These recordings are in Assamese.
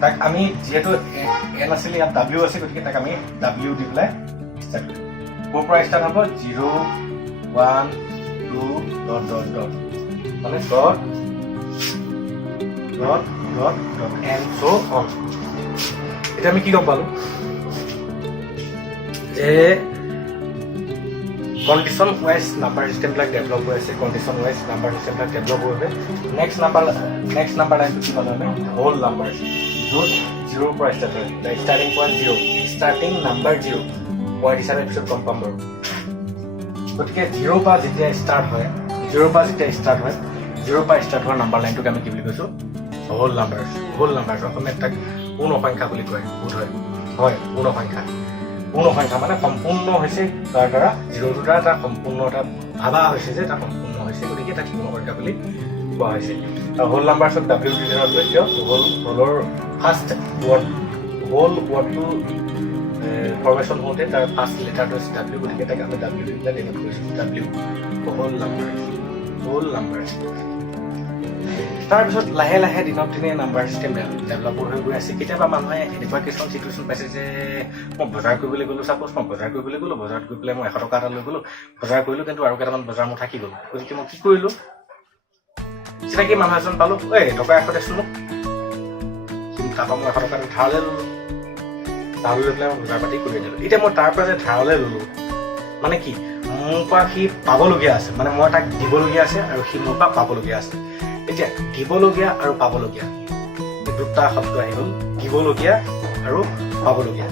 তাক আমি যেহেতু এন আছিলে ইয়াত ডাব্লিউ আছে গতিকে তাক আমি ডাব্লিউ দি পেলাই ষ্টাৰ্ট কৰিম ক'ৰ পৰা ষ্টাৰ্ট হ'ব 0 1 2 ডট ডট ডট মানে dot dot dot dot and so' on এতিয়া আমি কি গম পালোঁ যে কণ্ডিশ্যন ৱাইজ নাম্বাৰ চিষ্টেমবিলাক ডেভেলপ হৈ আছে কণ্ডিশ্যন ৱাইজ নাম্বাৰ চিষ্টেমবিলাক ডেভেলপ হৈ আছে নেক্সট নাম্বাৰ লাইনটো কি পালোঁ আমি হোল নাম্বাৰ য'ত 0ৰ পৰা ষ্টাৰ্ট হয় starting point 0 starting number 0 point হিচাপে পিছত গম পাম বাৰু গতিকে 0ৰ পৰা যেতিয়া ষ্টাৰ্ট হয় 0ৰ পৰা ষ্টাৰ্ট হোৱা নাম্বাৰ লাইনটোক আমি কি বুলি কৈছোঁ হোল নাম্বাৰ অসমীয়াত তাক পূৰ্ণ সংখ্যা বুলি কয় বোধ হয় পূৰ্ণ সংখ্যা মানে সম্পূৰ্ণ হৈছে তাৰ দ্বাৰা 0টোৰ দ্বাৰা এটা সম্পূৰ্ণ এটা ভাবা হৈছে যে এটা সম্পূৰ্ণ হৈছে গতিকে তাক পূৰ্ণ সংখ্যা বুলি কোৱা হৈছে আৰু হোল নাম্বাৰছক ডাব্লিউ দি দিনৰ কিয় হোলৰ ফাৰ্ষ্ট ৱৰ্ডটো ফৰ্মেশ্যন হওঁতে তাৰ ফাৰ্ষ্ট লেটাৰটো হৈছে ডাব্লিউ গতিকে তাক আমি ডাব্লিউ দি পেলাই ডেনট কৰিছোঁ ডাব্লিউ হোল নাম্বাৰ তাৰপিছত লাহে লাহে দিনক দিনে নাম্বাৰ চিষ্টেম ডেভেলপ হৈ গৈ আছে কেতিয়াবা মানুহে এনেকুৱা কিছুমান চিটুৱেশ্যন পাইছে যে মই বজাৰ কৰিবলৈ গ'লোঁ চাপ'জ মই বজাৰত গৈ পেলাই মই 100 টকা এটা লৈ গ'লোঁ বজাৰ কৰিলোঁ কিন্তু আৰু কেইটামান বজাৰ মোৰ থাকি গ'ল গতিকে মই কি কৰিলোঁ চিনাকি মানুহ এজন পালোঁ টকা 100 দেচোন মোক তাৰপৰা মই 100 টকা ধাৰলৈ ল'লোঁ লৈ পেলাই মই বজাৰ পাতি কৰি দিলোঁ এতিয়া মই তাৰ পৰা যে ধাৰলৈ ল'লোঁ মানে কি মোৰ পৰা সি পাবলগীয়া আছে মানে মই তাক দিবলগীয়া আছে আৰু সি মোৰ পৰা পাবলগীয়া আছে এতিয়া দিবলগীয়া আৰু পাবলগীয়া দুটা শব্দ আহি গ'ল দিবলগীয়া আৰু পাবলগীয়া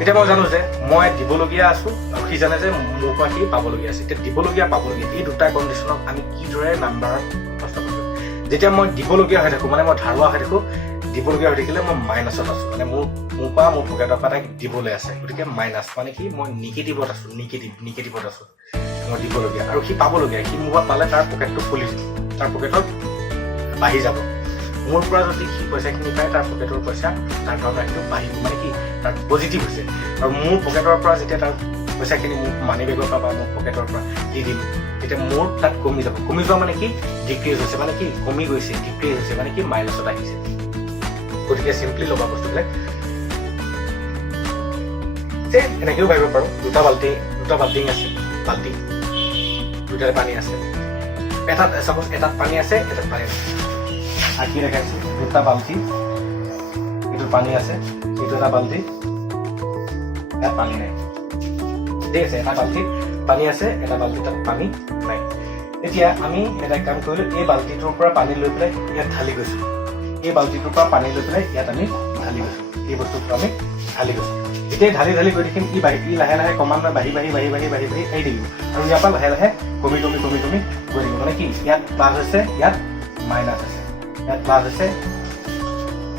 এতিয়া মই জানো যে মই দিবলগীয়া আছোঁ আৰু সি জানে যে মোৰ পৰা সি পাবলগীয়া আছে এতিয়া দিবলগীয়া পাবলগীয়া এই দুটা কণ্ডিশ্যনক আমি কিদৰে নাম্বাৰত প্ৰস্ত কৰিছোঁ যেতিয়া মই দিবলগীয়া হৈ থাকোঁ মানে মই ধাৰুৱা হৈ থাকোঁ দিবলগীয়া হৈ থাকিলে মই মাইনাছত আছোঁ মানে মোৰ পৰা মোৰ পকেটৰ পৰা তাক দিবলৈ আছে গতিকে মাইনাছ মানে কি মই নিগেটিভত আছোঁ নিগেটিভত আছোঁ মই দিবলগীয়া আৰু সি পাবলগীয়া সি মোৰ পৰা পালে তাৰ পকেটটো ফুলি তাৰ পকেটত বাঢ়ি যাব মোৰ পৰা যদি সি পইচাখিনি পায় তাৰ পকেটৰ পইচা তাৰ পৰা সেইটো বাঢ়িব মানে কি তাৰ পজিটিভ হৈছে আৰু মোৰ পকেটৰ পৰা যেতিয়া তাৰ পইচাখিনি মোক মানি বেগৰ পৰা বা মোৰ পকেটৰ পৰা দি দিম তেতিয়া মোৰ তাত কমি যোৱা মানে কি ডিক্ৰিজ হৈছে মানে কি কমি গৈছে ডিক্ৰিজ হৈছে মানে কি মাইনাছত আহিছে গতিকে চিম্পলি ল'বা বস্তুবিলাক যে এনেকৈও ভাবিব পাৰোঁ দুটা বাল্টিং আছে দুটাতে পানী আছে এটাত চাপ'জ এটাত পানী আছে এটাত পানী আছে আঁকি দেখাইছোঁ দুটা বাল্টি এইটো পানী আছে এইটো এটা বাল্টি ইয়াত পানী নাই ঠিক আছে এটা বাল্টিত পানী আছে এটা বাল্টিত পানী নাই এতিয়া আমি এটা কাম কৰিলোঁ এই বাল্টিটোৰ পৰা পানী লৈ পেলাই ইয়াত ঢালি গৈছোঁ এই বাল্টিটোৰ পৰা পানী লৈ পেলাই ইয়াত আমি ঢালি গৈছোঁ এই বস্তুটো আমি ঢালি গৈছোঁ এতিয়া ঢালি গৈ দেখিম ই লাহে লাহে ক্ৰমান্বয়ে বাঢ়ি আহি থাকিব আৰু ইয়াৰ পৰা লাহে লাহে কমি গৈ থাকিব মানে কি ইয়াত প্লাছ আছে ইয়াত মাইনাছ আছে ইয়াত প্লাছ আছে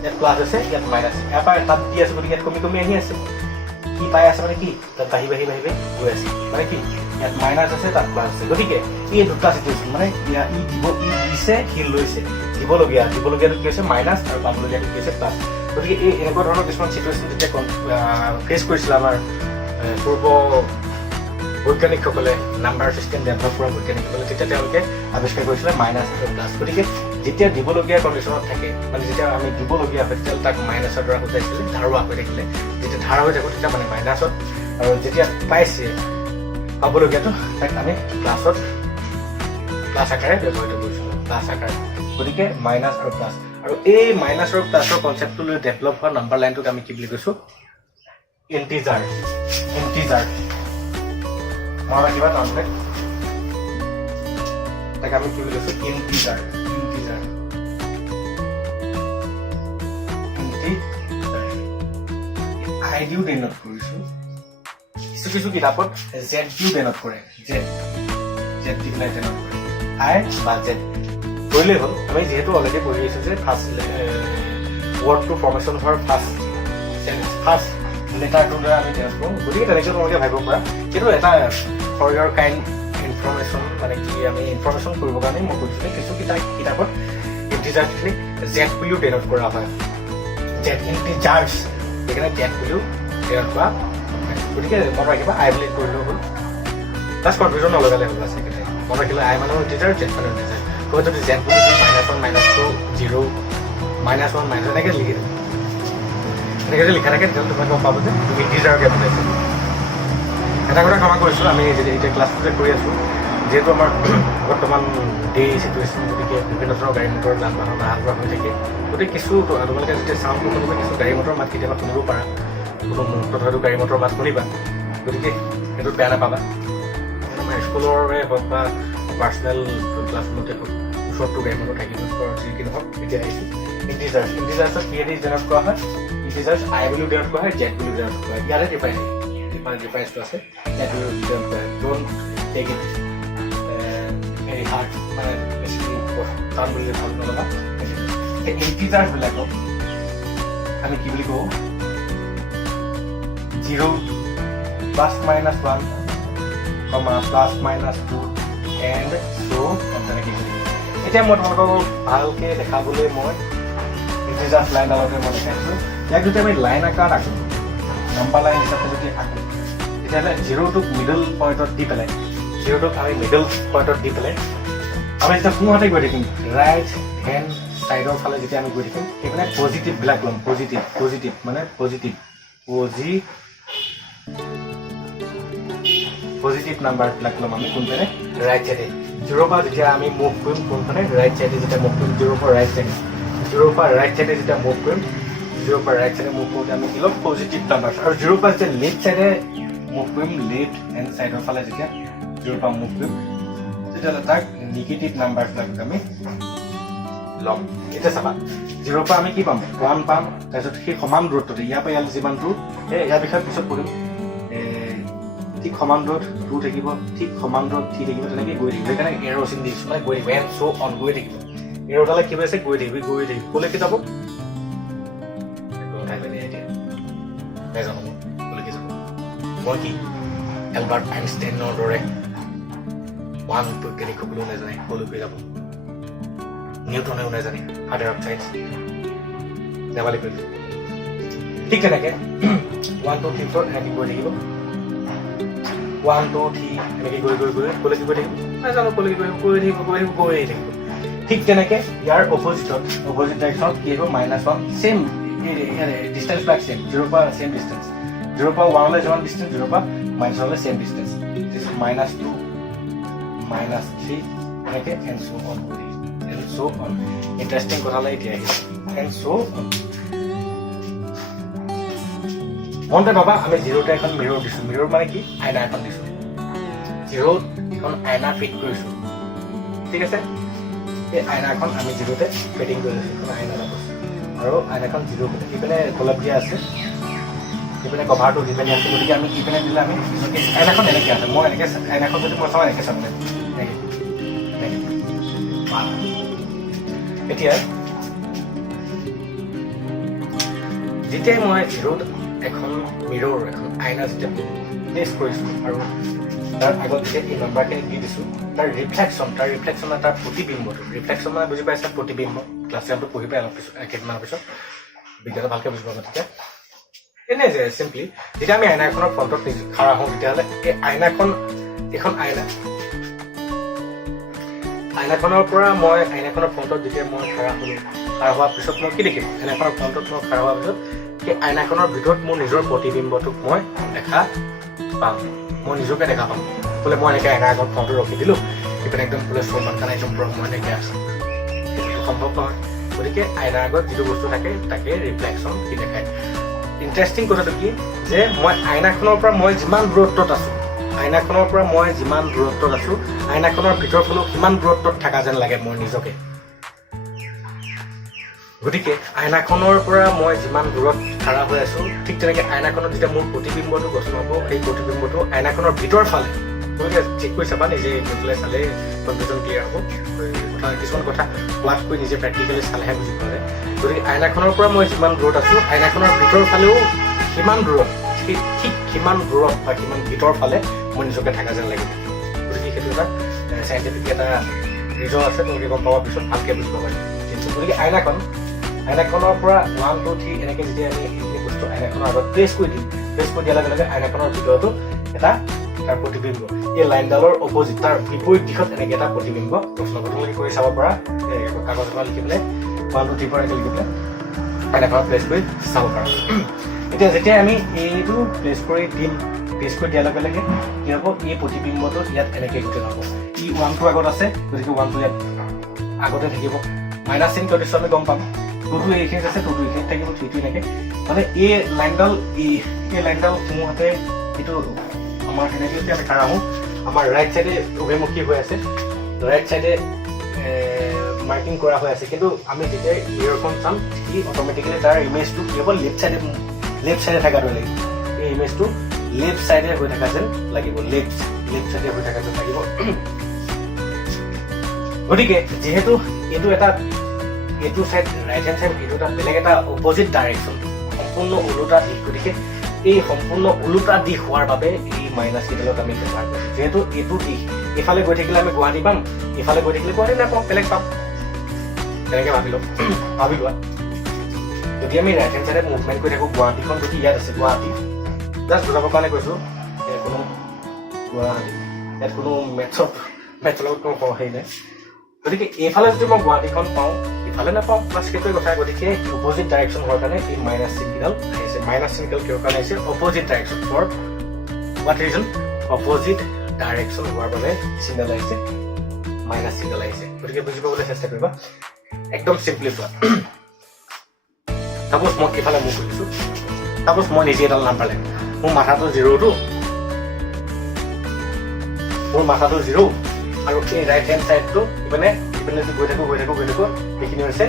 ইয়াত মাইনাছ আছে ইয়াৰ পৰা তাত দি আছে গতিকে ইয়াত কমি আহি আছে কি পাই আছে মানে কি তাত বাঢ়ি গৈ আছে মানে কি ইয়াত মাইনাছ আছে তাত প্লাছ আছে গতিকে এই দুটা চিটুৱেশ্যন মানে ই দিছে সি লৈছে দিবলগীয়াটো কি হৈছে মাইনাছ আৰু পাবলগীয়াটো কি হৈছে প্লাছ গতিকে এই এনেকুৱা ধৰণৰ কিছুমান চিটুৱেশ্যন যেতিয়া ফেচ কৰিছিলে আমাৰ পূৰ্ব বৈজ্ঞানিকসকলে নাম্বাৰ চিষ্টেম ডেভেলপ কৰা বৈজ্ঞানিকসকলে তেতিয়া তেওঁলোকে আৱিষ্কাৰ কৰিছিলে মাইনাছ আৰু প্লাছ গতিকে যেতিয়া দিবলগীয়া কণ্ডিশ্যনত থাকে মানে যেতিয়া আমি দিবলগীয়া হয় তেতিয়াহ'লে তাক মাইনাছৰ দ্বাৰা বুজাইছিলে ধাৰুৱা হৈ থাকিলে যেতিয়া ধাৰ হৈ থাকোঁ তেতিয়া মানে মাইনাছত আৰু যেতিয়া পাইছে পাবলগীয়াটো তাক আমি প্লাছ আকাৰে ব্যৱহৃত কৰিছিলোঁ গতিকে মাইনাছ আৰু প্লাছ আৰু এই মাইনাছ আৰু প্লাছৰ কনচেপ্টটো লৈ ডেভেলপ হোৱা নাম্বাৰ লাইনটোক আমি কি বুলি কৈছোঁ ইণ্টিজাৰ মনত ৰাখিবা তাৰমানে তাক আমি কি বুলি কৈছোঁ ইণ্টিজাৰ আই দিও ডেনট কৰিছোঁ কিছু কিতাপত জেড দিও ডেনট কৰে জেড দি পেলাই ডেনট কৰে আই বা জেড কৰিলেই হ'ল আমি যিহেতু অলৰেডি পঢ়ি আহিছোঁ যে ফাৰ্ষ্ট ৱৰ্ডটো ফৰ্মেশ্যন হোৱাৰ ফাৰ্ষ্ট লেটাৰটোৰ দ্বাৰা আমি ডেনট কৰোঁ গতিকে তেনেকৈ তোমালোকে ভাবিব পাৰা কিন্তু এটা ফৰ ইয়ৰ কাইণ্ড ইনফৰ্মেশ্যন মানে কি আমি ইনফৰ্মেশ্যন কৰিবৰ কাৰণে মই কৈছোঁ কিছু কিতাপত ইণ্টিজাৰখিনি জেড বুলিও ডেনট কৰা হয় জেড ইণ্টিজাৰ্ছ সেইকাৰণে জেড বুলিও ডেনট কৰা গতিকে মনত ৰাখিবা আই বুলি কৰিলেও হ'ল প্লাছ কনফিউজন নলগালে হ'ল সেইকাৰণে মনত ৰাখিলে আই মানুহৰ ইণ্টিজাৰ জেড মানুহৰ ইণ্টিজাৰ যদি জেড বুলি -1 -2 0 -1 -1 এনেকৈ লিখি দিওঁ এনেকৈ যদি লিখা থাকে তেতিয়াহ'লে তোমাক গম পাব যে ইণ্টিজাৰকে বুজাইছে। এটা কথা ক্ষমা কৰিছোঁ, আমি এতিয়া ক্লাছটো যে কৰি আছোঁ, যিহেতু আমাৰ বৰ্তমান ডে চিটুৱেশ্যন, গতিকে বিভিন্ন ধৰণৰ গাড়ী মটৰ যান বাহন অহা যোৱা হৈ থাকে, গতিকে কিছু তোমালোকে যেতিয়া চাউণ্ডটো শুনিবা কিছু গাড়ী মটৰ মাত কেতিয়াবা শুনিব পাৰা, কোনো মুহূৰ্তত হয়তো গাড়ী মটৰ মাত শুনিবা, গতিকে সেইটোত বেয়া নাপাবা। আমাৰ স্কুলৰে হওক বা পাৰ্চনেল ক্লাছৰুমতে হওক ওচৰতো গাড়ী মটৰ থাকিব যি কি নহওক। এতিয়া আহিছোঁ ইণ্টিজাৰ্ছক কিহেদি ডিন'ট কৰা হয়? ইণ্টিজাৰ্ছ আই বুলিও ডিন'ট কৰা হয়, জেড বুলিও ডিন'ট কৰা হয়। ইয়াৰে ডিফাৰেঞ্চটো আছে, জেড বুলিও ডিন'ট কৰা হয়। Don't take it very hard, মানে বেছি টান বুলি ভাবি নল'বা। সেই ইণ্টিজাৰ্ছবিলাকক আমি কি বুলি কওঁ? 0 +-1, +-2 এণ্ড চ' তেনেকৈ এতিয়া মই তোমালোকক ভালকৈ দেখাবলৈ মই ইণ্টিজাৰ্ছ লাইনডালতে মই দেখাইছোঁ। ইয়াক যদি আমি লাইন আকাৰত আঁকো, নাম্বাৰ লাইন হিচাপে যদি আঁকো, তেতিয়াহ'লে 0টোক মিডল পইণ্টত দি পেলাই আমি যেতিয়া সোঁহাতে গৈ থাকিম, ৰাইট হেণ্ড ছাইডৰ ফালে যেতিয়া আমি গৈ থাকিম, সেইপিনে পজিটিভবিলাক ল'ম। পজিটিভ মানে পজিটিভ নাম্বাৰবিলাক ল'ম আমি কোনপিনে? ৰাইট ছাইডে। 0ৰ পৰা যেতিয়া আমি মুভ কৰিম কোনপিনে? ৰাইট ছাইডে যেতিয়া মুভ কৰিম, 0ৰ পৰা ৰাইট ছাইডে যেতিয়া মুভ কৰিম, 0ৰ পৰা ৰাইট ছাইডে মুভ কৰোঁতে আমি কি ল'ম? Positive number. আৰু 0ৰ পৰা যেতিয়া লেফ্ট ছাইডে মুভ কৰিম, লেফ্ট হেণ্ড ছাইডৰ ফালে যেতিয়া 0ৰ পৰা মুভ কৰিম, তেতিয়াহ'লে তাক নিগেটিভ নাম্বাৰবিলাক আমি ল'ম। এতিয়া চাবা, 0ৰ পৰা আমি কি পাম? 1 পাম। তাৰপিছত সেই সমান দূৰত্বতে ইয়াৰ পৰা ইয়াৰ যিমান দূৰ, ইয়াৰ বিষয়ে পিছত পঢ়িম। ঠিক সমান দূৰত 2 থাকিব, ঠিক সমান দূৰত 3 থাকিব, তেনেকৈ গৈ থাকিব। সেইকাৰণে এৰ' চিন দিছোঁ, মানে গৈ থাকিব, এণ্ড চ' অন গৈ থাকিব। এৰ'ডালে কি হৈছে? গৈ থাকিব। ক'লৈকে যাব? নাজানো ক'লৈকে যাব। মই কি এলবাৰ্ট আইনষ্টাইনৰ দৰে 1 বৈজ্ঞানিক সকলেও নাজানে ক'লৈকে যাব। নিউটনেও নাজানে, ফাদাৰ অফ চায়েন্স নেমালি কৰিলে। ঠিক তেনেকৈ 1 2 3 4 এনেকৈ গৈ থাকিব। 1 2 3 এনেকৈ গৈ ক'লৈকে গৈ থাকিব নাজানো, ক'লৈকে গৈ থাকিব। ঠিক তেনেকৈ ইয়াৰ অপজিট ডাইৰেকশ্যনত কি আহিব? -1 চেম ডিষ্টেঞ্চবিলাক চেম, 0ৰ পৰা চেম ডিষ্টেঞ্চ, 0ৰ পৰা 1লৈ যিমান ডিষ্টেঞ্চ, 0ৰ পৰা -1লৈ চেম ডিষ্টেঞ্চ, -2 -3 এনেকৈ এণ্ড চ' অন কৰি এণ্ড চ' অন। ইণ্টাৰেষ্টিং কথালৈ এতিয়া আহিছে, এণ্ড চ' অন। মনতে ভাবা, আমি 0তে এখন মিৰ'ৰ দিছোঁ। মিৰ'ৰ মানে কি? আইনা এখন দিছোঁ। 0ত এখন আইনা ফিট কৰিছোঁ, ঠিক আছে? এই আইনাখন আমি 0তে ফিটিং কৰি লৈছোঁ, এখন আইনা এটা বস্তু। আৰু আইনাখন 0 ইপিনে কলপ দিয়া আছে, ইপিনে কভাৰটো সিপিনে আছে, গতিকে আমি ইপিনে দিলে আমি আইনাখন এনেকৈ আছে। মই এনেকৈ আইনাখন যদি মই চাওঁ এনেকৈ চাব লাগিব। এতিয়া যেতিয়াই মই 0ত এখন মিৰ'ৰ, এখন আইনা যেতিয়া প্লেচ কৰিছোঁ আৰু তাৰ আগত যেতিয়া এই নাম্বাৰখিনি দি দিছোঁ, তাৰ ৰিফ্লেকশ্যন তাৰ প্ৰতিবিম্বটো, ৰিফ্লেকশ্যন মানে বুজি পাইছা? প্ৰতিবিম্ব। ক্লাছ 10টো পঢ়িবা অলপ পিছত, কেইদিনমানৰ পিছত বিজ্ঞানটো ভালকৈ বুজি পাবা। তেতিয়া এনেই যে চিম্পলি যেতিয়া আমি আইনা এখনৰ ফ্ৰণ্টত খাৰা হওঁ, তেতিয়াহ'লে এই এইখন আইনাখনৰ পৰা মই আইনাখনৰ ফ্ৰণ্টত যেতিয়া মই খাৰা হোৱাৰ পিছত মই কি দেখিম? আইনাখনৰ ফ্ৰণ্টত মই খাৰা হোৱাৰ পিছত সেই আইনাখনৰ ভিতৰত মোৰ নিজৰ প্ৰতিবিম্বটোক মই দেখা পাম, মই নিজকে দেখা পাম। বোলে মই এনেকৈ আইনাৰ আগত ফ্ৰণ্টত ৰখি দিলোঁ, ইপিনে একদম বোলে চলমান খান একদম পৰা মই এনেকৈ আছোঁ, সেইটো সম্ভৱ নহয়। গতিকে আইনাৰ আগত যিটো বস্তু থাকে তাকে ৰিফ্লেকশ্যন কি দেখায়। ইণ্টাৰেষ্টিং কথাটো কি যে মই আইনাখনৰ পৰা মই যিমান দূৰত্বত আছোঁ, আইনাখনৰ ভিতৰ ফালেও সিমান দূৰত্বত থকা যেন লাগে মই নিজকে। গতিকে আইনাখনৰ পৰা মই যিমান দূৰত খাৰা হৈ আছোঁ, ঠিক তেনেকৈ আইনাখনত যেতিয়া মোৰ প্ৰতিবিম্বটো গঠন হ'ব, সেই প্ৰতিবিম্বটো আইনাখনৰ ভিতৰ ফালে, গতিকে চেক কৰি চাবা, নিজে গৈ পেলাই চালে কনফিউজন ক্লিয়াৰ হ'ব। কিছুমান কথা কোৱাতকৈ নিজে প্ৰেক্টিকেলি চালেহে বুজি পোৱা যায়। গতিকে আইনাখনৰ পৰা মই যিমান দূৰত আছোঁ, আইনাখনৰ ভিতৰ ফালেও সিমান দূৰত, ঠিক সিমান দূৰত বা সিমান ভিতৰ ফালে মই নিজকে থকা যেন লাগিব। গতিকে সেইটো এটা চাইণ্টিফিক এটা ৰিজন আছে, তোমালোকে গম পাবৰ পিছত ভালকৈ বুজি পাবা। গতিকে আইনাখনৰ পৰা 1 2 3 এনেকৈ যেতিয়া আমি এইখিনি বস্তু আইনাখনৰ আগত প্লেচ কৰি দিয়াৰ লগে লগে আইনাখনৰ ভিতৰতো এটা তাৰ প্ৰতিবিম্ব, এই লাইনডালৰ অপজিট, তাৰ বিপৰীত দিশত এনেকৈ এটা প্ৰতিবিম্ব গঠন কৰি চাব পৰা। কাগজ এখন লিখি পেলাই 1 2 3 4 এনেকৈ লিখি পেলাই এনেকুৱা প্লেচ কৰি চাব পাৰোঁ। এতিয়া যেতিয়া আমি এইটো প্লেচ কৰি দিম, প্লেচ কৰি দিয়াৰ লগে লগে কি হ'ব, এই প্ৰতিবিম্বটো ইয়াত এনেকৈ গোটেই হ'ব। ই 1টো আগত আছে, গতিকে 1টো ইয়াত আগতে থাকিব। মাইনাছ চিন কিয় দিছোঁ আমি গম পাম। 2টো এইখিনিত আছে, 2টো এইখিনিত থাকিব, 3টো এনেকৈ। মানে এই লাইনডাল সমূহতে এইটো আমাৰ এনেকৈ যদি আমি খাৰা আহোঁ, আমাৰ ৰাইট চাইডে অভিমুখী হৈ আছে, ৰাইট চাইডে মাৰ্কিং কৰা হৈ আছে। কিন্তু আমি যেতিয়া ইয়েৰখন চাম, সি অট'মেটিকেলি তাৰ ইমেজটো কি হ'ব, লেফ্ট চাইডে থকাটো লাগিব। এই ইমেজটো লেফ্ট চাইডে হৈ থকা যেন লাগিব, লেফ্ট চাইডে হৈ থকা যেন লাগিব। গতিকে যিহেতু এইটো চাইড ৰাইট হেণ্ড চাইড, এইটো এটা বেলেগ এটা অপজিট ডাইৰেকশ্যন, সম্পূৰ্ণ ওলোটা দিশ। গতিকে এই সম্পূৰ্ণ ওলোটা দিশ হোৱাৰ বাবে এই মাইনাছ কেইডালত আমি ব্যৱহাৰ কৰিম। যিহেতু এইটো দিশ, এইফালে গৈ থাকিলে আমি গুৱাহাটী পাম, এইফালে গৈ থাকিলে গুৱাহাটী নাপাওঁ, বেলেগ পাম। তেনেকৈ ভাবি লোৱা। যদি আমি ৰাইট হেণ্ড চাইডে মুভমেণ্ট কৰি থাকোঁ, গুৱাহাটীখন যদি ইয়াত আছে, গুৱাহাটী জাষ্ট বুজাবৰ কাৰণে কৈছোঁ, ইয়াত কোনো মেথছৰ লগত কোনো হেৰি নাই। গতিকে এইফালে যদি মই গুৱাহাটীখন পাওঁ, ইফালে নাপাওঁ, প্লাছ সেইটোৱে কথা। গতিকে অপজিট ডাইৰেকশ্যন হোৱাৰ কাৰণে এই মাইনাছ চিনকেইডাল আহিছে। মাইনাছ চিনকেইডাল কিহৰ কাৰণে আহিছে? Opposite direction. For what reason? Opposite direction হোৱাৰ বাবে চিনডাল আহিছে, মাইনাছ চিনডাল আহিছে। গতিকে বুজি পাবলৈ চেষ্টা কৰিবা। একদম চিম্পলি চোৱা। চাপ'জ মই ইফালে মুভ কৰিছোঁ, চাপ'জ মই নিজে এডাল নাম্বাৰ লাগে, মোৰ মাথাটো 0 আৰু এই ৰাইট হেণ্ড চাইডটো ইপিনে গৈ থাকোঁ, সেইখিনি হৈছে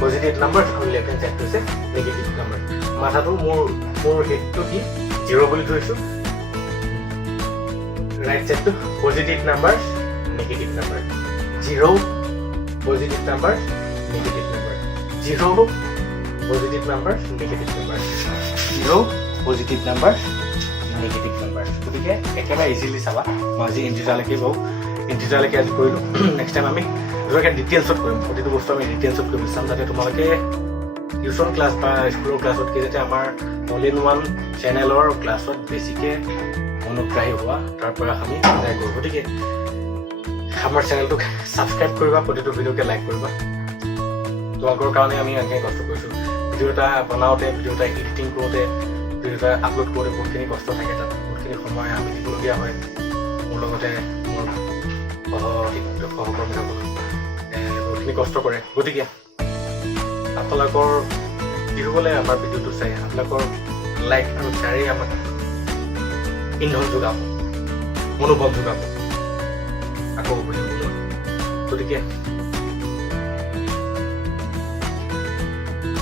পজিটিভ নাম্বাৰ আৰু লেফ্ট হেণ্ড চাইডটো হৈছে নেগেটিভ নাম্বাৰ। মাথাটো মোৰ হেডটো কি 0 বুলি ধৰিছোঁ, ৰাইট চাইডটো positive number, negative number, 0 positive number, negative number, 0 positive number, negative number, 0 positive number, negative number. গতিকে একেবাৰে ইজিলি চাবা। মই আজি ইণ্টিজাৰলৈকে আজি কৰিলোঁ। নেক্সট টাইম আমি ডিটেইলছত কৰিম, প্ৰতিটো বস্তু আমি ডিটেইলছত কৰিব চাম, যাতে তোমালোকে টিউশ্যন ক্লাছ বা স্কুলৰ ক্লাছতকৈ যাতে আমাৰ অল ইন ওৱান চেনেলৰ ক্লাছত বেছিকৈ অনুগ্ৰাহী হোৱা, তাৰ পৰা আমি ট্ৰাই কৰোঁ। গতিকে আমাৰ চেনেলটোক ছাবস্ক্ৰাইব কৰিবা, প্ৰতিটো ভিডিঅ'কে লাইক কৰিবা। তোমালোকৰ কাৰণে আমি এনেকৈ কষ্ট কৰিছোঁ। ভিডিঅ' এটা বনাওঁতে, ভিডিঅ' এটা এডিটিং কৰোঁতে, ভিডিঅ' এটা আপলোড কৰোঁতে বহুতখিনি কষ্ট থাকে, তাত বহুতখিনি সময় আমি দিবলগীয়া হয়। মোৰ লগতে মোৰ সহকৰ্মীসকলে বহুতখিনি কষ্ট কৰে। গতিকে আপোনালোকৰ যিসকলে আমাৰ ভিডিঅ'টো চাই, আপোনালোকৰ লাইক আৰু শ্বেয়াৰে আমাক ইন্ধন যোগাব, মনোবল যোগাব আকৌ বুজিবলৈ। গতিকে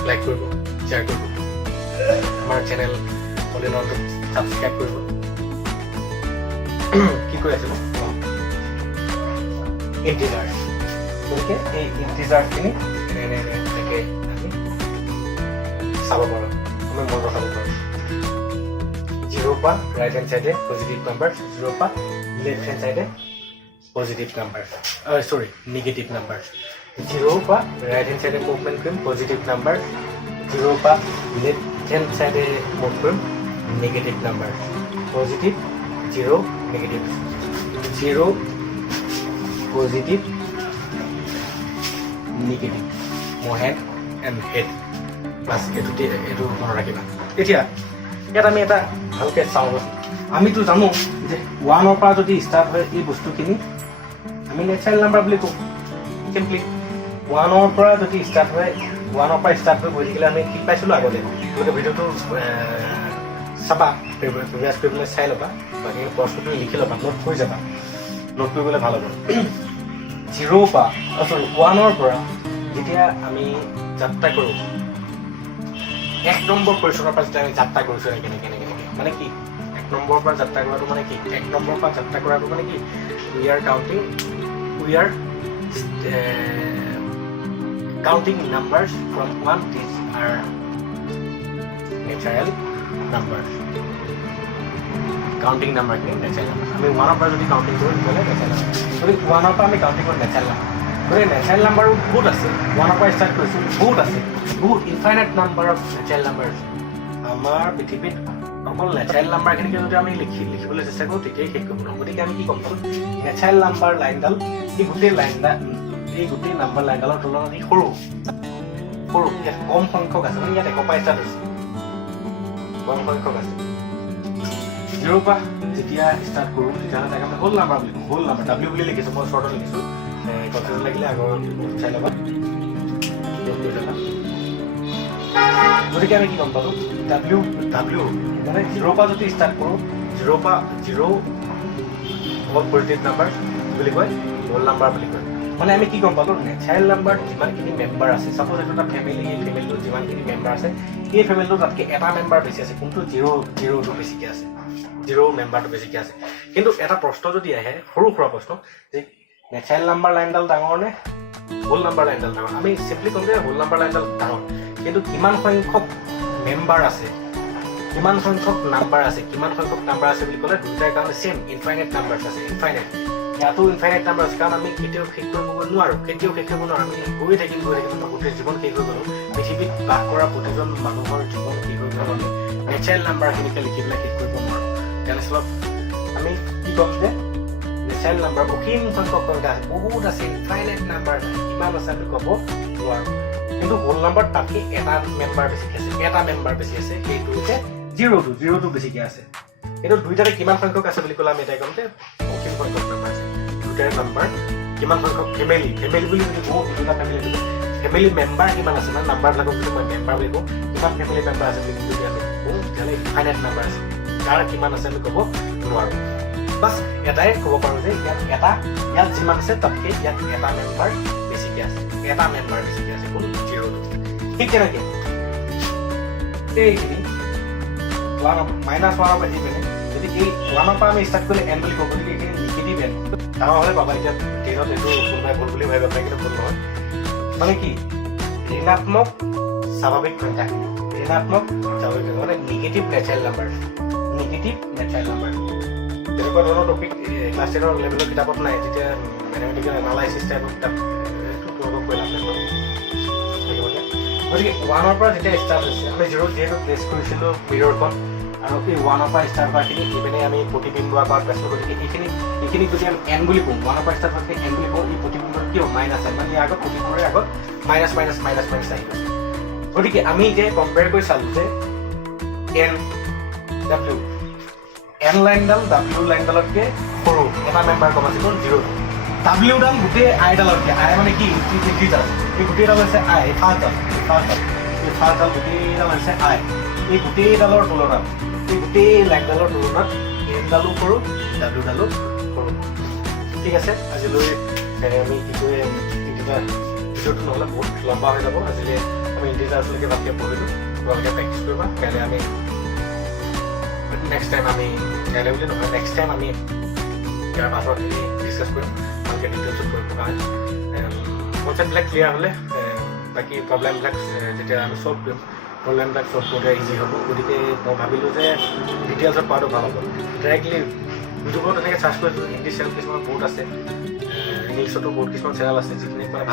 লাইক কৰিব, শ্বেয়াৰ কৰিব, আমাৰ চেনেল অল ইন ওৱানটো ছাবস্ক্ৰাইব কৰিব। কি কৈ আছিলোঁ? ইণ্টিজাৰ। গতিকে এই ইণ্টিজাৰখিনি এনেকৈ আমি চাব পাৰোঁ, আমি মনত ৰখাব পাৰোঁ। 0 পৰা ৰাইট হেণ্ড চাইডে পজিটিভ নাম্বাৰ, 0 পৰা লেফ্ট হেণ্ড চাইডে পজিটিভ নাম্বাৰ, নেগেটিভ নাম্বাৰ। 0 পৰা ৰাইট হেণ্ড চাইডে মুভমেণ্ট কৰিম, পজিটিভ নাম্বাৰ, 0 পৰা লেফ্ট হেণ্ড চাইডে মুভ কৰিম, negative number, positive, 0 negative, 0 positive, negative, মোৰ হেড এণ্ড হেড। প্লাছ এইটো মনত ৰাখিবা। এতিয়া ইয়াত আমি এটা ভালকৈ চাওঁ। আমিতো জানো যে 1ৰ পৰা যদি ষ্টাৰ্ট হয় এই বস্তুখিনি আমি নেচাৰেল নাম্বাৰ বুলি কওঁ। চিম্পলি 1ৰ পৰা যদি ষ্টাৰ্ট হয়, 1ৰ পৰা ষ্টাৰ্ট হৈ গৈ থাকিলে আমি ঠিক পাইছিলোঁ আগতে। গতিকে ভিডিঅ'টো চাবা, প্ৰিভিয়াছ কৰিবলৈ চাই ল'বা, বাকী প্ৰশ্নটো লিখি ল'বা, নোট কৰি যাবা, নোট কৰিবলৈ ভাল হ'ব। 0 পৰা 1ৰ পৰা যেতিয়া আমি যাত্ৰা কৰোঁ, 1 নম্বৰ কুৱেশ্যনৰ পৰা যেতিয়া আমি যাত্ৰা কৰিছোঁ কেনেকৈ মানে কি 1 নম্বৰৰ পৰা যাত্ৰা কৰাটো মানে কি? 1 নম্বৰৰ পৰা যাত্ৰা কৰাটো মানে কি? We are counting numbers from 1. These are natural numbers. Counting number is natural number. I mean, 1 of the counting is natural number. So, 1 of the counting is natural number. So, natural number is good. 1 of the start good. Good infinite number of natural numbers. Our পৃথিৱীত অকল নেচাৰেল নাম্বাৰখিনি যদি আমি লিখিবলৈ চেষ্টা কৰোঁ তেতিয়াই শেষ কৰিব নোৱাৰোঁ। গতিকে আমি কি ক'ম? নেচাৰেল নাম্বাৰ লাইনডাল এই গোটেই নাম্বাৰ লাইনডালৰ তুলনাত ই সৰু সৰু ইয়াত কম সংখ্যক আছে মানে ইয়াত 100 পৰা ষ্টাৰ্ট হৈছে কম সংখ্যক আছে 0 পৰা যেতিয়া ষ্টাৰ্ট কৰোঁ তেতিয়াহ'লে তাকে আমি হোল নাম্বাৰ বুলি কওঁ হোল নাম্বাৰ W বুলি লিখিছোঁ মই শ্বৰ্টত লিখিছোঁ কনফিউজন লাগিলে আগৰ চাই ল'বা গতিকে আমি কি গম পালোঁ W মানে 0 পৰা যদি ষ্টাৰ্ট কৰোঁ 0 পৰা 0 অল পজিটিভ নাম্বাৰ বুলি কয় হোল নাম্বাৰ বুলি কয় মানে আমি কি গম পালোঁ নেচাৰেল নাম্বাৰ যিমানখিনি মেম্বাৰ আছে ছাপ'জ এইটো এটা ফেমিলি এই ফেমিলিটোত যিমানখিনি মেম্বাৰ আছে এই ফেমিলিটোত তাতকৈ এটা মেম্বাৰ বেছি আছে কোনটো জিৰ'টো বেছিকৈ আছে জিৰ' মেম্বাৰটো বেছিকৈ আছে কিন্তু এটা প্ৰশ্ন যদি আহে সৰু সুৰা প্ৰশ্ন যে নেচাৰেল নাম্বাৰ লাইনডাল ডাঙৰ নে হোল নাম্বাৰ লাইনডাল ডাঙৰ আমি চিম্পলি ক'ম যে হোল নাম্বাৰ লাইনডাল ডাঙৰ কিন্তু কিমান সংখ্যক মেম্বাৰ আছে কিমান সংখ্যক নাম্বাৰ আছে বুলি ক'লে দুটাৰ কাৰণে ছেম ইনফাইনাইট নাম্বাৰ আছে ইনফাইনাইট ইয়াতো ইনফাইনাইট নাম্বাৰ আছে কাৰণ আমি কেতিয়াও শেষ কৰিব নোৱাৰোঁ আমি গৈ থাকিম গোটেই জীৱন শেষ হৈ গ'লোঁ পৃথিৱীত বাস কৰা প্ৰতিজন মানুহৰ জীৱন শেষ হৈ গ'লোঁ আমি নেচাৰেল নাম্বাৰখিনিকে লিখি পেলাই শেষ কৰিব নোৱাৰোঁ তেনেস্থলত আমি কি ক'ম যে নেচাৰেল নাম্বাৰ অসীম সংখ্যক সংখ্যা আছে বহুত আছে ইনফাইনাইট নাম্বাৰ কিমান আছে আমি ক'ব নোৱাৰোঁ কিন্তু হোল নাম্বাৰ তাতকৈ এটা মেম্বাৰ বেছি আছে সেইটো হৈছে জিৰ'টো বেছিকৈ আছে কিন্তু দুইটাতে কিমান সংখ্যক আছে বুলি ক'লে আমি এটাই ক'ম যে অসীম সংখ্যক নাম্বাৰ আছে দুটাৰ নাম্বাৰ কিমান সংখ্যক ফেমিলি বুলি যদি কওঁ দুটা ফেমিলি মেম্বাৰ কিমান আছে মানে নাম্বাৰবিলাকক যদি মই মেম্বাৰ বুলি কওঁ কিমান ফেমিলি মেম্বাৰ আছে বুলি যদি আমি কওঁ তেতিয়াহ'লে ইনফাইনাইট নাম্বাৰ আছে তাৰ কিমান আছে আমি ক'ব নোৱাৰোঁ বাছ এটাই ক'ব পাৰোঁ যে ইয়াত যিমান আছে তাতকৈ ইয়াত এটা মেম্বাৰ বেছিকৈ আছে কোন জিৰ'টো ঠিক তেনেকৈ এইখিনি -1 পৰা দি পিনে যদি এই 1 পৰা আমি ষ্টাৰ্ট কৰিলে n বুলি ক'ব গতিকে এইখিনি নিগেটিভ n ডাঙৰ হ'লে পাবা এতিয়া ট্ৰেইনত এইটো কোনোবাই ভুল বুলি ভাবিব পাৰে কিন্তু ভুল নহয় মানে কি ঋণাত্মক স্বাভাৱিক সংখ্যাখিনি মানে নিগেটিভ নেচাৰেল নাম্বাৰ তেনেকুৱা ধৰণৰ টপিক ক্লাছ 10ৰ লেভেলৰ কিতাপত নাই যেতিয়া মেথমেটিকেল এনালাইচিছ টাইপৰ কিতাপ তোমালোকক কৈ লাভ লাগিব গতিকে 1 পৰা যেতিয়া ষ্টাৰ্ট হৈছে আমি যিহেতু প্লেচ কৰিছিলোঁ মিৰৰখন আৰু এই 1 পৰা ষ্টাৰ্ট হোৱাখিনি ইপিনে আমি প্ৰতিবিম্ব বা প্ৰেছ গতিকে এইখিনি যদি আমি n বুলি কওঁ 1 পৰা ষ্টাৰ্ট হোৱাখিনি n বুলি কওঁ এই প্ৰতিবিম্বৰ কি হ'ব মাইনাছ n মানে ইয়াৰ আগত প্ৰতিবিম্বৰে আগত মাইনাছ আহি গৈছে গতিকে আমি এতিয়া কম্পেয়াৰ কৰি চালোঁ যে n লাইনডাল W লাইনডালতকৈ সৰু এটা মেম্বাৰ কম আছে কোন 0 W ডাল গোটেই আইডালতকৈ আই মানে কি ইণ্টিজাৰ এই গোটেইডাল হৈছে আই এই ফাৰ্ষ্টডাল গোটেইডাল হৈছে আই এই গোটেইডালৰ তুলনাত এই গোটেই লাইনডালৰ তুলনাত এনডালো সৰু W ডালো সৰু ঠিক আছে আজিলৈ আমি কি কয় ভিডিঅ'টো নহ'লে বহুত লম্বা হৈ যাব আজিলৈ আমি ইণ্টিজাৰছলৈকে ভালকৈ পঢ়িলোঁ তোমালোকে প্ৰেক্টিছ কৰিবা কাইলৈ আমি নেক্সট টাইম আমি ইয়াৰ পাছৰখিনি ডিছকাছ কৰিম ভালকৈ ডিটেইলছত কৰিব কাৰণে কনচেপ্টবিলাক ক্লিয়াৰ হ'লে বাকী প্ৰব্লেমবিলাক যেতিয়া আমি ছল্ভ কৰিম প্ৰব্লেমবিলাক ছল্ভ কৰোঁতে ইজি হ'ব গতিকে মই ভাবিলোঁ যে ডিটেইলছত পোৱাটো ভাল হ'ব ডাইৰেক্টলি ইউটিউবত তেনেকৈ চাৰ্চ কৰিছোঁ হিন্দী চেনেল কিছুমান বহুত আছে ইংলিছতো বহুত কিছুমান চেনেল আছে যিখিনি মানে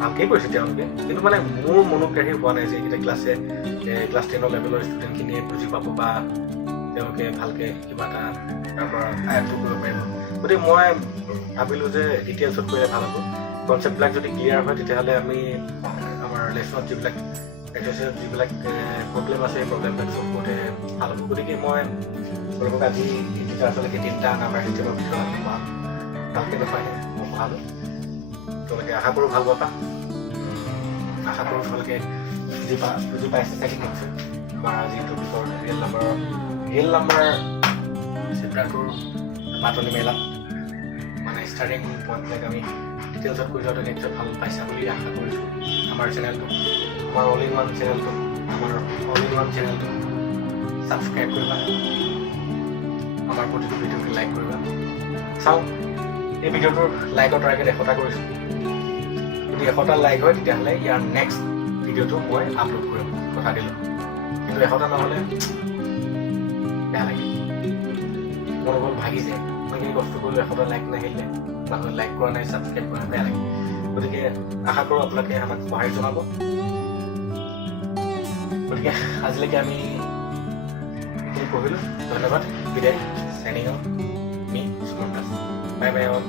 ভালকৈ কৰিছে তেওঁলোকে কিন্তু মানে মোৰ মনোগ্ৰাহী হোৱা নাই যে এইকেইটা ক্লাছ 10ৰ লেভেলৰ ষ্টুডেণ্টখিনিয়ে বুজি পাব বা তেওঁলোকে ভালকৈ কিবা এটা তাৰ পৰা আয়ত্ব কৰিব পাৰিব গতিকে মই ভাবিলোঁ যে ডিটেইলছত কৰিলে ভাল হ'ব কনচেপ্টবিলাক যদি ক্লিয়াৰ হয় তেতিয়াহ'লে আমি আমাৰ লেচনত যিবিলাক প্ৰব্লেম আছে সেই প্ৰব্লেমবিলাক চল্ভ কৰোঁতে ভাল হ'ব গতিকে মই তেওঁলোকক আজি ইণ্টিজাৰছলৈকে 3টা নাম্বাৰ চিষ্টেমৰ ভিতৰত ভালকৈ দেখুৱাই মই পঢ়ালোঁ তোমালোকে আশা কৰোঁ ভাল পাবা আশা কৰোঁ তোমালোকে বুজি পাইছে চাগে নিশ্চয় আমাৰ আজি টপিকৰ ৰিয়েল নাম্বাৰ চেপ্টাৰটোৰ বাটনি মেলাত মানে ষ্টাৰ্টিং পইণ্টবিলাক আমি ডিটেইলছত কৰি যাওঁতে নিশ্চয় ভাল পাইছা বুলি আশা কৰিছোঁ আমাৰ চেনেলটো আমাৰ অল ইন ওৱান চেনেলটো ছাবস্ক্ৰাইব কৰিবা আমাৰ প্ৰতিটো ভিডিঅ'টো লাইক কৰিবা চাওঁ এই ভিডিঅ'টোৰ লাইকৰ টাৰ্গেট 100টা কৰিছোঁ যদি 100টা লাইক হয় তেতিয়াহ'লে ইয়াৰ নেক্সট ভিডিঅ'টো মই আপলোড কৰিম কথা দিলোঁ কিন্তু 100টা নহ'লে বেয়া লাগে মনোবল ভাগি যায় মই এই কষ্ট কৰিলোঁ 100টা লাইক নাহিলে মানুহে লাইক কৰা নাই ছাবস্ক্ৰাইব কৰা নাই বেয়া লাগে গতিকে আশা কৰোঁ আপোনালোকে আমাক সহায় জনাব গতিকে আজিলৈকে আমি পঢ়িলোঁ ধন্যবাদ বিদায় signing off me Suman Das bye bye all